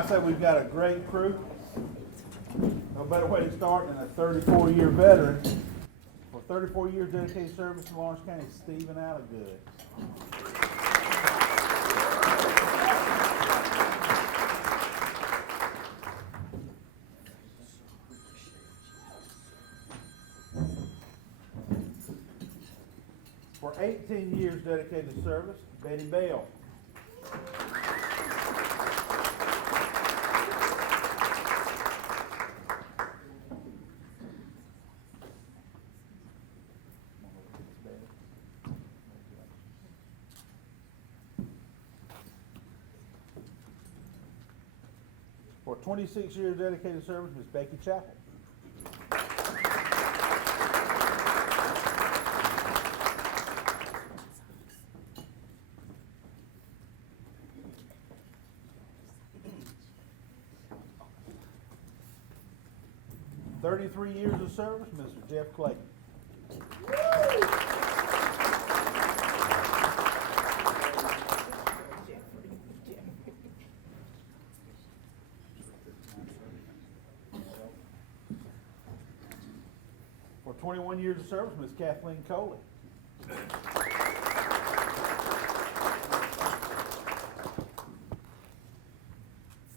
I said we've got a great crew. No better way to start than a 34-year veteran. For 34 years dedicated service in Lawrence County, Stephen Alligood. For 18 years dedicated service, Betty Bell. For 26 years dedicated service, Miss Becky Chappell. For 33 years of service, Mr. Jeff Clayton. For 21 years of service, Ms. Kathleen Coley.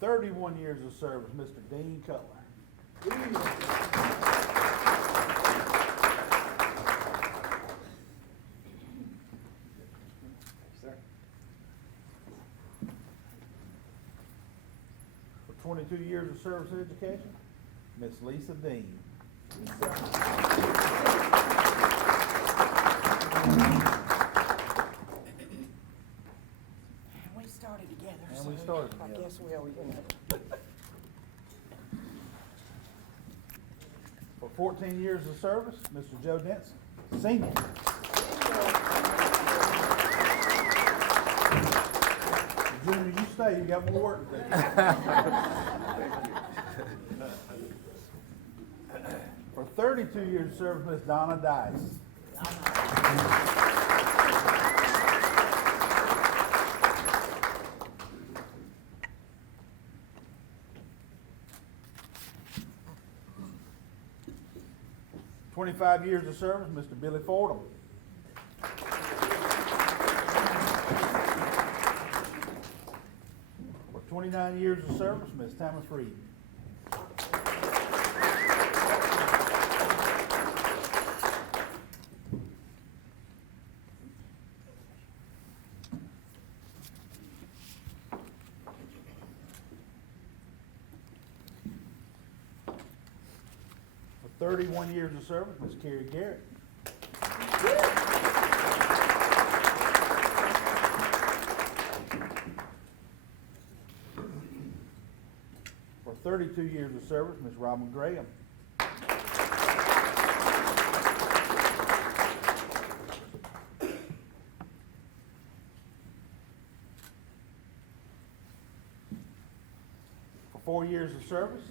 For 31 years of service, Mr. Dean Cutler. For 22 years of service in education, Miss Lisa Dean. We started together. And we started I together. guess we'll, you know. For 14 years of service, Mr. Joe Denson, Senior. Junior, you stay, you got more work to do. For 32 years of service, Miss Donna Dice. For 25 years of service, Mr. Billy Fordham. For 29 years of service, Ms. Tamara Freed. For 31 years of service, Ms. Carrie Garrett. For 32 years of service, Ms. Robin Graham. For 4 years of service,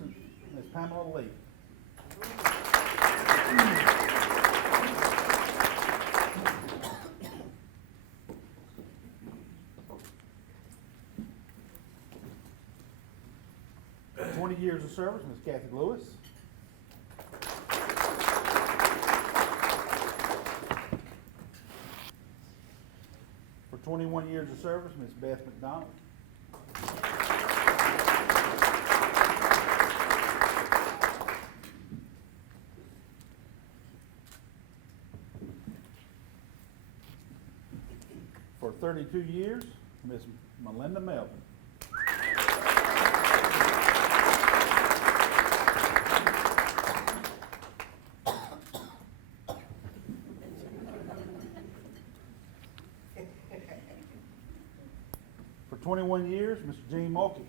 Ms. Pamela Lee. For 20 years of service, Ms. Kathy Lewis. For 21 years of service, Ms. Beth McDonald. For 32 years, Ms. Melinda Melvin. For 21 years, Mr. Gene Mulkey.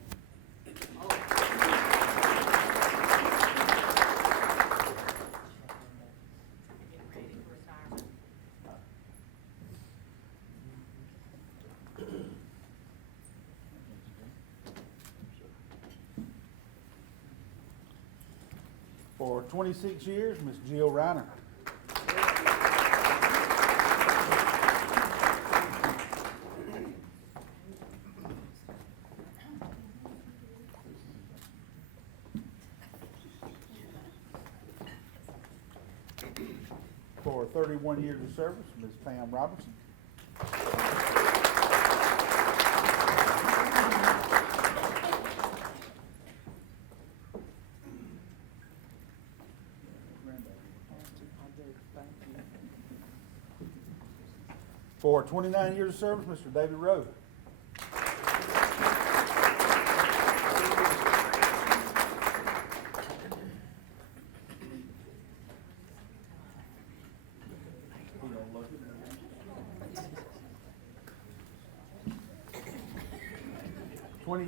For 26 years, Ms. Jill Reiner. For 31 years of service, Ms. Pam Robertson. For 29 years of service, Mr. David Rowe.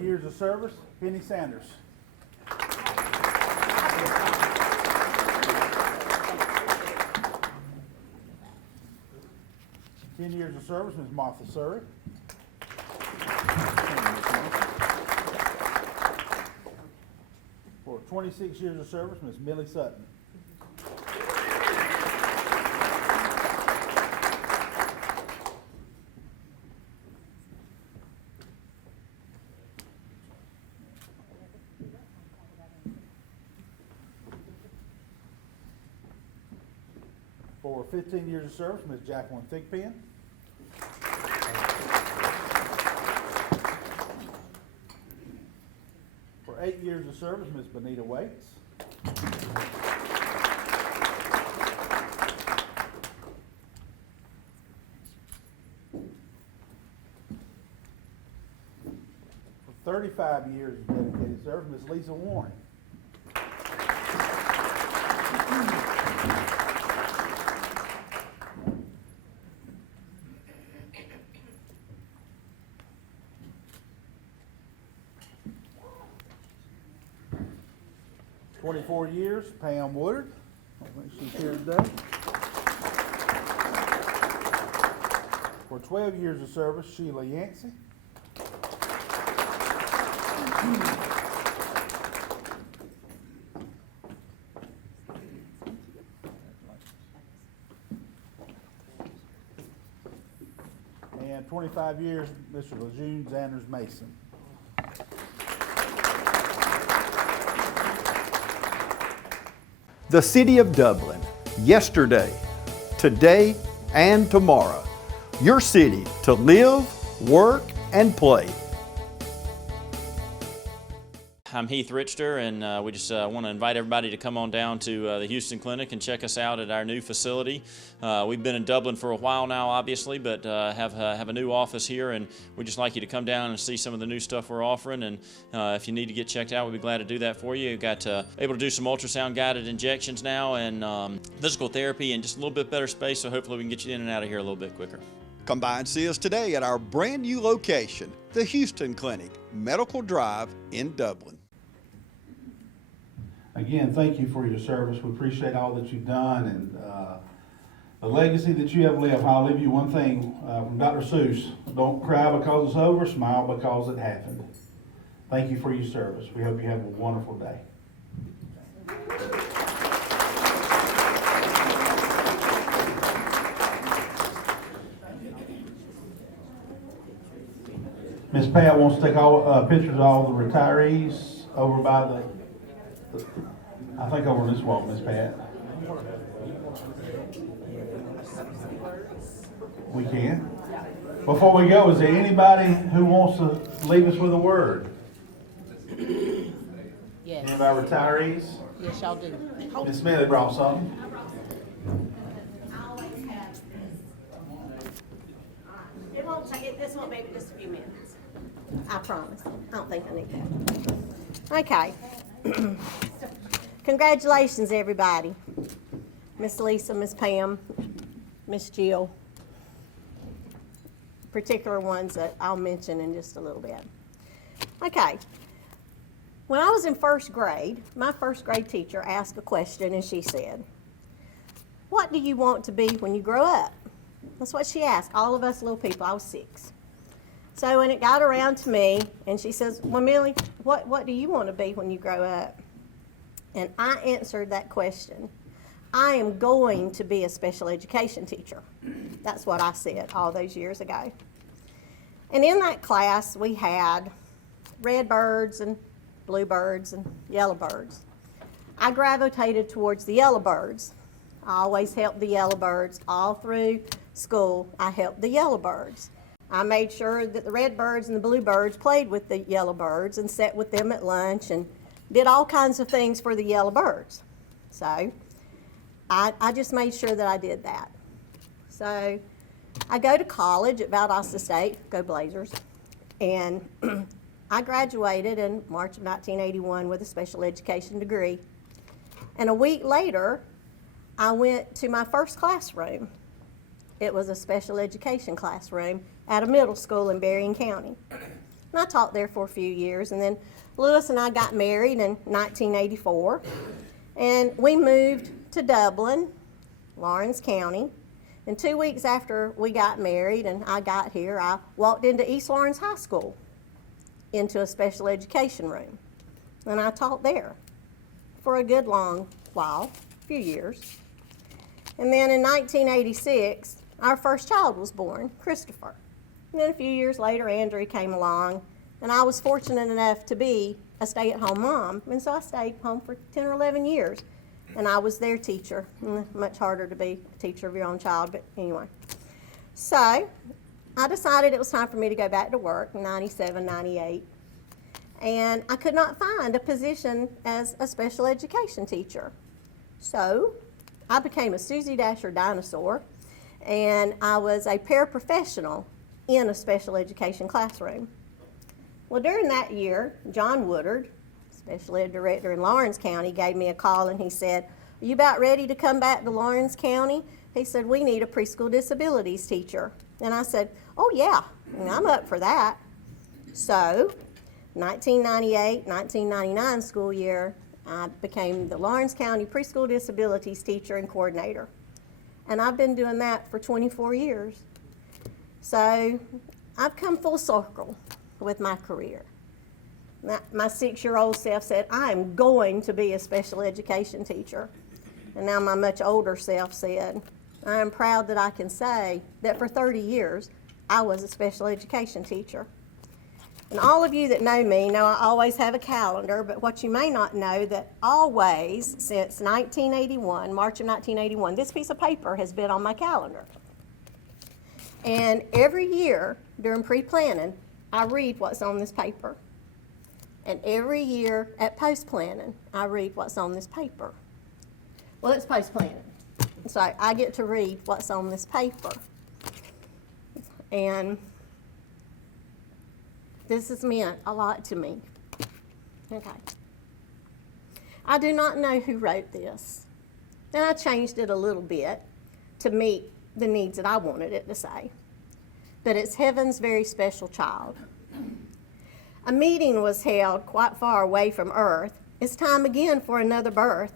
Years of service, Penny Sanders. 10 years of service, Ms. Martha Surrey. For 26 years of service, Ms. Millie Sutton. For 15 years of service, Ms. Jacqueline Thigpen. For 8 years of service, Ms. Benita Waits. For 35 years of dedicated service, Ms. Lisa Warren. For 24 years, Pam Woodard. I don't think she's here today. For 12 years of service, Sheila Yancey. And 25 years, Mr. Lejeune Zanders Mason. The City of Dublin, yesterday, today, and tomorrow. Your city to live, work, and play. I'm Heath Richter, and we just want to invite everybody to come on down to the Houston Clinic and check us out at our new facility. We've been in Dublin for a while now, obviously, but have a new office here, and we'd just like you to come down and see some of the new stuff we're offering. And if you need to get checked out, we'd be glad to do that for you. We've got able to do some ultrasound-guided injections now, and physical therapy, and just a little bit better space, so hopefully we can get you in and out of here a little bit quicker. Come by and see us today at our brand new location, the Houston Clinic, Medical Drive in Dublin. Again, thank you for your service. We appreciate all that you've done and the legacy that you have left. I'll leave you one thing from Dr. Seuss. Don't cry because it's over, smile because it happened. Thank you for your service. We hope you have a wonderful day. Ms. Pat wants to take all pictures of all the retirees over by the I think over this wall, Miss Pat. We can. Before we go, is there anybody who wants to leave us with a word? Yes. Any of our retirees? Yes, y'all do. Miss Smith brought something. This won't be just a few minutes. I promise. I don't think I need that. Okay. Congratulations, everybody. Miss Lisa, Miss Pam, Miss Jill. Particular ones that I'll mention in just a little bit. Okay. When I was in first grade, my first grade teacher asked a question and she said, "What do you want to be when you grow up?" That's what she asked, all of us little people. I was 6. So when it got around to me, and she says, "Well, Millie, what do you want to be when you grow up?" And I answered that question. I am going to be a special education teacher. That's what I said all those years ago. And in that class, we had red birds and blue birds and yellow birds. I gravitated towards the yellow birds. I always helped the yellow birds. All through school, I helped the yellow birds. I made sure that the red birds and the blue birds played with the yellow birds and sat with them at lunch and did all kinds of things for the yellow birds. So I just made sure that I did that. So I go to college at Valdosta State, go Blazers, and I graduated in March of 1981 with a special education degree. And a week later, I went to my first classroom. It was a special education classroom at a middle school in Berrien County. And I taught there for a few years, and then Lewis and I got married in 1984, and we moved to Dublin, Lawrence County. And 2 weeks after we got married and I got here, I walked into East Lawrence High School, into a special education room. And I taught there for a good long while, a few years. And then in 1986, our first child was born, Christopher. And then a few years later, Andrew came along, and I was fortunate enough to be a stay-at-home mom, and so I stayed home for 10 or 11 years. And I was their teacher. Much harder to be a teacher of your own child, but anyway. So I decided it was time for me to go back to work in 97, 98. And I could not find a position as a special education teacher. So I became a Susie Dasher dinosaur, and I was a paraprofessional in a special education classroom. Well, during that year, John Woodard, special ed director in Lawrence County, gave me a call and he said, "Are you about ready to come back to Lawrence County?" He said, "We need a preschool disabilities teacher." And I said, "Oh yeah, I'm up for that." So 1998-1999 school year, I became the Lawrence County preschool disabilities teacher and coordinator. And I've been doing that for 24 years. So I've come full circle with my career. My 6-year-old self said, "I am going to be a special education teacher." And now my much older self said, "I am proud that I can say that for 30 years, I was a special education teacher." And all of you that know me know I always have a calendar, but what you may not know that always, since 1981, March of 1981, this piece of paper has been on my calendar. And every year during pre-planning, I read what's on this paper. And every year at post-planning, I read what's on this paper. Well, it's post-planning, so I get to read what's on this paper. And this has meant a lot to me. Okay. I do not know who wrote this, and I changed it a little bit to meet the needs that I wanted it to say. But it's Heaven's very special child. A meeting was held quite far away from earth. "It's time again for another birth,"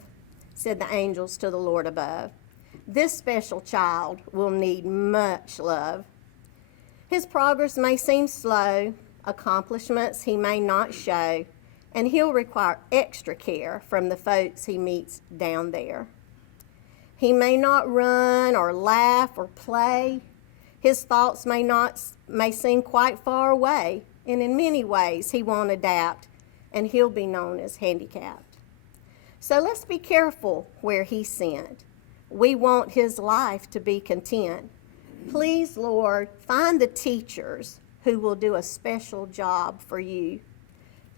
said the angels to the Lord above. "This special child will need much love. His progress may seem slow, accomplishments he may not show, and he'll require extra care from the folks he meets down there. He may not run or laugh or play. His thoughts may seem quite far away, and in many ways he won't adapt, and he'll be known as handicapped. So let's be careful where he's sent. We want his life to be content. Please, Lord, find the teachers who will do a special job for you.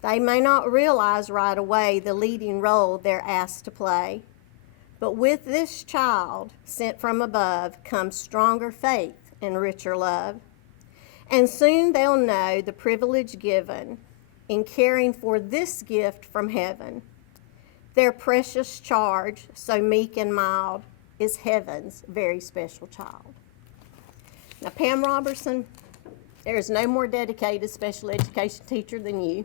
They may not realize right away the leading role they're asked to play, but with this child sent from above comes stronger faith and richer love. And soon they'll know the privilege given in caring for this gift from heaven. Their precious charge, so meek and mild, is heaven's very special child." Now, Pam Robertson, there is no more dedicated special education teacher than you.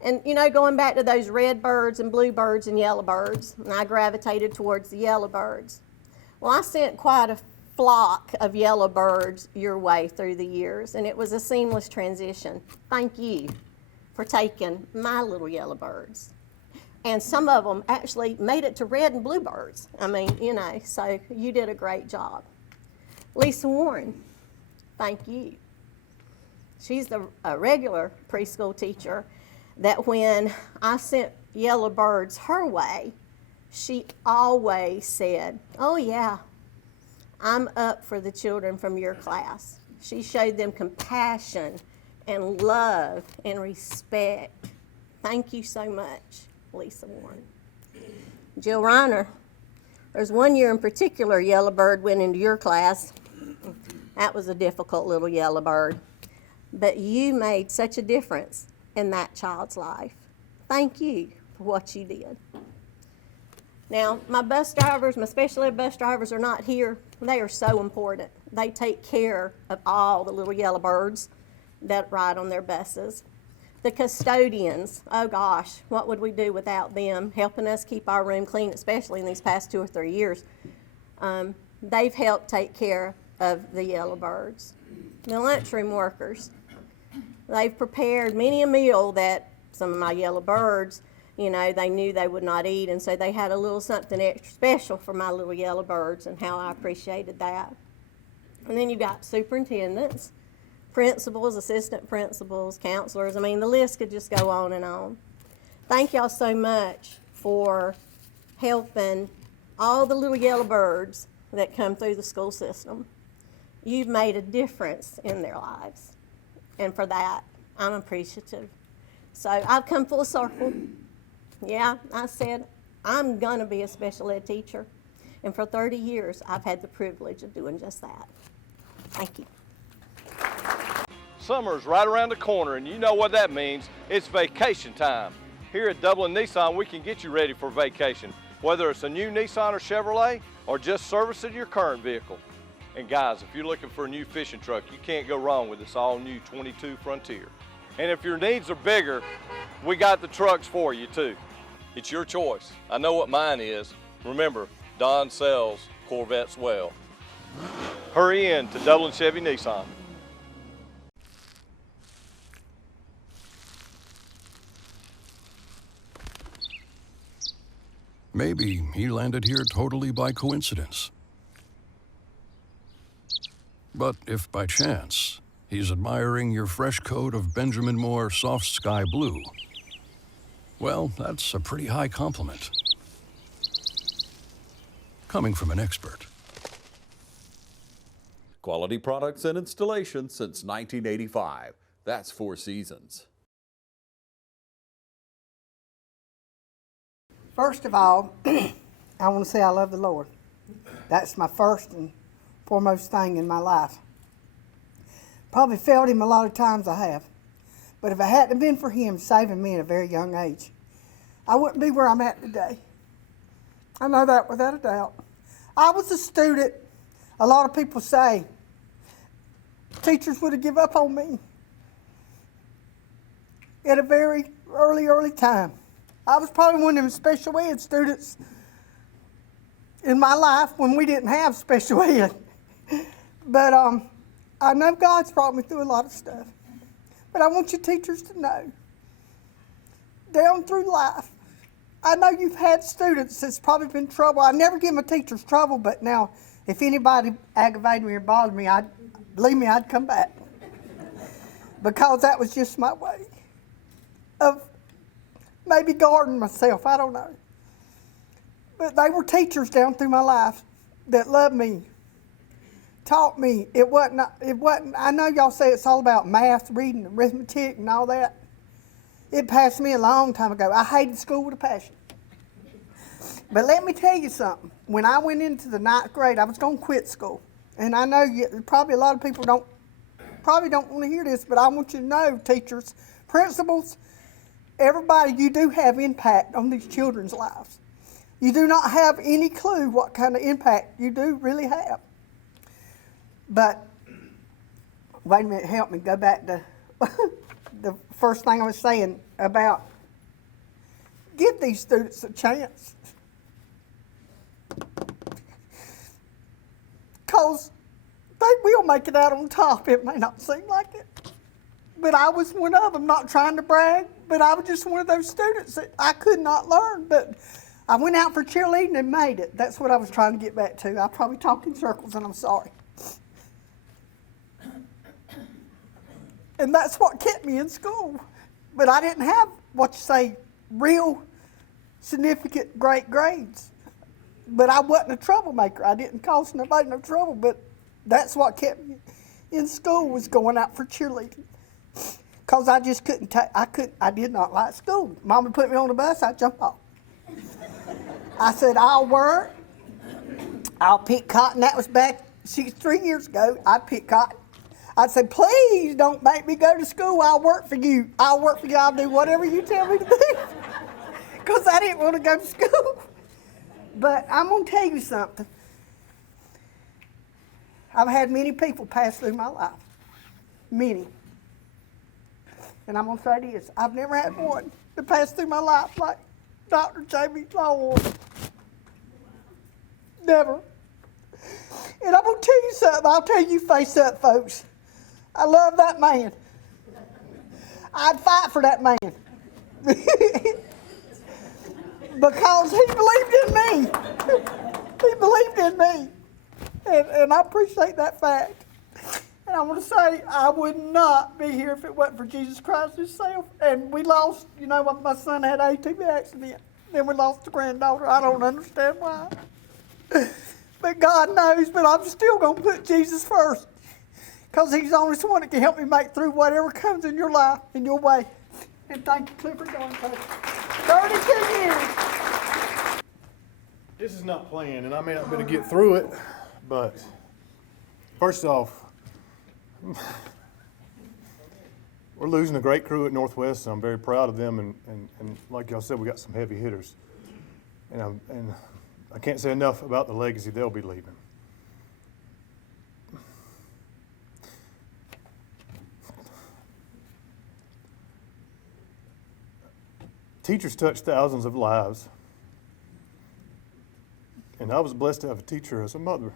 And, you know, going back to those red birds and blue birds and yellow birds, and I gravitated towards the yellow birds. Well, I sent quite a flock of yellow birds your way through the years, and it was a seamless transition. Thank you for taking my little yellow birds. And some of them actually made it to red and blue birds. I mean, you know, so you did a great job. Lisa Warren, thank you. She's a regular preschool teacher that when I sent yellow birds her way, she always said, "Oh yeah, I'm up for the children from your class." She showed them compassion and love and respect. Thank you so much, Lisa Warren. Jill Reiner, there's one year in particular Yellow Bird went into your class. That was a difficult little yellow bird. But you made such a difference in that child's life. Thank you for what you did. Now, my bus drivers, my special ed bus drivers are not here. They are so important. They take care of all the little yellow birds that ride on their buses. The custodians, oh gosh, what would we do without them helping us keep our room clean, especially in these past 2 or 3 years? They've helped take care of the yellow birds. The lunchroom workers, they've prepared many a meal that some of my yellow birds, they knew they would not eat, and so they had a little something extra special for my little yellow birds, and how I appreciated that. And then you've got superintendents, principals, assistant principals, counselors. I mean, the list could just go on and on. Thank y'all so much for helping all the little yellow birds that come through the school system. You've made a difference in their lives, and for that, I'm appreciative. So I've come full circle. Yeah, I said, I'm gonna be a special ed teacher, and for 30 years, I've had the privilege of doing just that. Thank you. Summer's right around the corner, and you know what that means. It's vacation time. Here at Dublin Nissan, we can get you ready for vacation, whether it's a new Nissan or Chevrolet, or just servicing your current vehicle. And guys, if you're looking for a new fishing truck, you can't go wrong with this all-new 22 Frontier. And if your needs are bigger, we got the trucks for you too. It's your choice. I know what mine is. Remember, Don sells Corvettes well. Hurry in to Dublin Chevy Nissan. Maybe he landed here totally by coincidence. But if by chance he's admiring your fresh coat of Benjamin Moore soft sky blue, well, that's a pretty high compliment. Coming from an expert. Quality products and installation since 1985. That's 4 Seasons. First of all, I want to say I love the Lord. That's my first and foremost thing in my life. Probably failed him a lot of times, I have. But if it hadn't been for him saving me at a very young age, I wouldn't be where I'm at today. I know that without a doubt. I was a student. A lot of people say teachers would have given up on me at a very early time. I was probably one of them special ed students in my life when we didn't have special ed. But I know God's brought me through a lot of stuff. But I want you teachers to know, down through life, I know you've had students that's probably been trouble. I never give my teachers trouble, but now if anybody aggravated me or bothered me, believe me, I'd come back. Because that was just my way of maybe guarding myself, I don't know. But they were teachers down through my life that loved me, taught me. It wasn't, I know y'all say it's all about math, reading, arithmetic, and all that. It passed me a long time ago. I hated school with a passion. But let me tell you something. When I went into the 9th grade, I was going to quit school. And I know probably a lot of people don't want to hear this, but I want you to know, teachers, principals, everybody, you do have impact on these children's lives. You do not have any clue what kind of impact you do really have. But, wait a minute, help me go back to the first thing I was saying about give these students a chance. Because they will make it out on top. It may not seem like it. But I was one of them, not trying to brag, but I was just one of those students that I could not learn. But I went out for cheerleading and made it. That's what I was trying to get back to. I probably talk in circles, and I'm sorry. And that's what kept me in school. But I didn't have, real significant great grades. But I wasn't a troublemaker. I didn't cause nobody no trouble, but that's what kept me in school, was going out for cheerleading. Cause I just couldn't I did not like school. Mama put me on the bus, I'd jump off. I said, I'll work, I'll pick cotton. That was back 3 years ago. I'd pick cotton. I'd say, please don't make me go to school. I'll work for you. I'll work for you. I'll do whatever you tell me to do. Because I didn't want to go to school. But I'm going to tell you something. I've had many people pass through my life. Many. And I'm going to say this. I've never had one to pass through my life like Dr. Jamie Longworth. Never. And I'm going to tell you something. I'll tell you face up, folks. I love that man. I'd fight for that man. Because he believed in me. He believed in me. And I appreciate that fact. And I want to say, I would not be here if it wasn't for Jesus Christ himself. And we lost, my son had an ATV accident. Then we lost a granddaughter. I don't understand why. But God knows, but I'm still going to put Jesus first. Because he's the only one that can help me make through whatever comes in your life, in your way. And thank you, Clifford, for going, Coach. 32 years. This is not planned, and I may not be able to get through it, but first off, we're losing a great crew at Northwest, and I'm very proud of them, and like y'all said, we got some heavy hitters. And I can't say enough about the legacy they'll be leaving. Teachers touch thousands of lives, and I was blessed to have a teacher as a mother.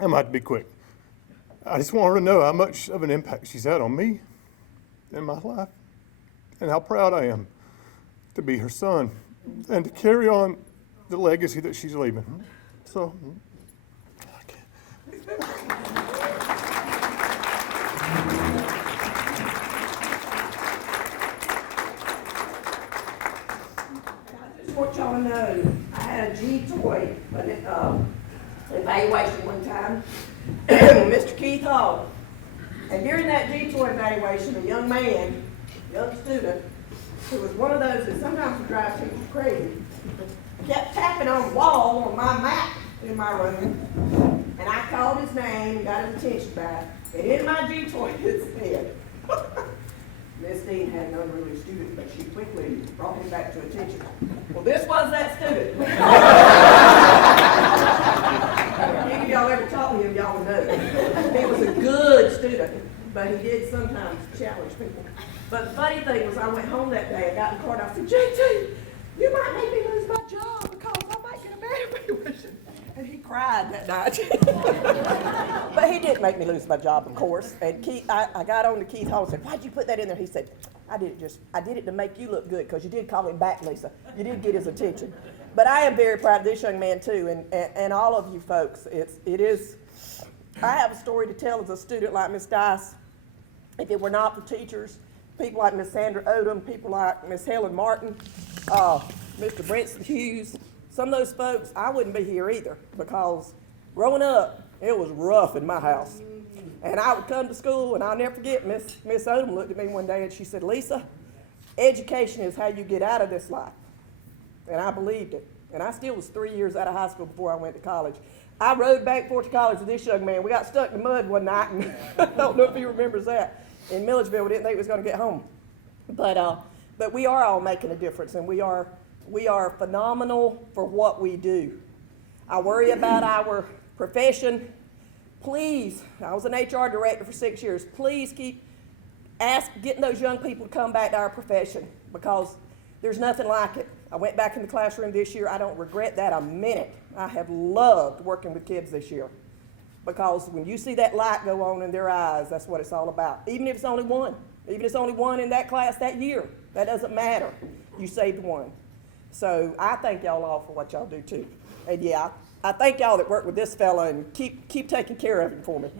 I might be quick. I just want her to know how much of an impact she's had on me in my life, and how proud I am to be her son and to carry on the legacy that she's leaving. So, I want y'all to know, I had a G toy evaluation one time, Mr. Keith Hall. And during that G toy evaluation, a young man, young student, who was one of those that sometimes would drive people crazy, kept tapping on the wall on my map in my room, and I called his name and got his attention back. And in my G toy it said, Miss Dean had an unruly student, but she quickly brought him back to attention. Well, this was that student. If any of y'all ever talked to him, y'all would know. He was a good student, but he did sometimes challenge people. But the funny thing was, I went home that day and got in the car and I said, JT, you might make me lose my job because I might get a bad evaluation. And he cried that night. But he did make me lose my job, of course. And Keith, I got on to Keith Hall and said, why'd you put that in there? He said, I did it to make you look good, because you did call him back, Lisa. You did get his attention. But I am very proud of this young man too, and all of you folks. I have a story to tell as a student like Miss Dice. If it were not for teachers, people like Miss Sandra Odom, people like Miss Helen Martin, Mr. Brinson Hughes, some of those folks, I wouldn't be here either, because growing up, it was rough in my house. And I would come to school, and I'll never forget, Miss Odom looked at me one day and she said, Lisa, education is how you get out of this life. And I believed it. And I still was 3 years out of high school before I went to college. I rode back and forth to college with this young man. We got stuck in the mud one night, and I don't know if he remembers that. In Milledgeville, we didn't think we was going to get home. But we are all making a difference, and we are phenomenal for what we do. I worry about our profession. Please, I was an HR director for 6 years. Please keep getting those young people to come back to our profession, because there's nothing like it. I went back in the classroom this year. I don't regret that a minute. I have loved working with kids this year, because when you see that light go on in their eyes, that's what it's all about. Even if it's only one. Even if it's only one in that class that year. That doesn't matter. You saved one. So I thank y'all all for what y'all do too. And yeah, I thank y'all that work with this fella and keep taking care of him for me.